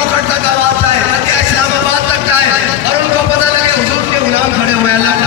चौखट तक आवाज जाए, इस्लामाबाद तक जाए और उनको पता लगे हुजूर के गुलाम खड़े हुए, अल्लाह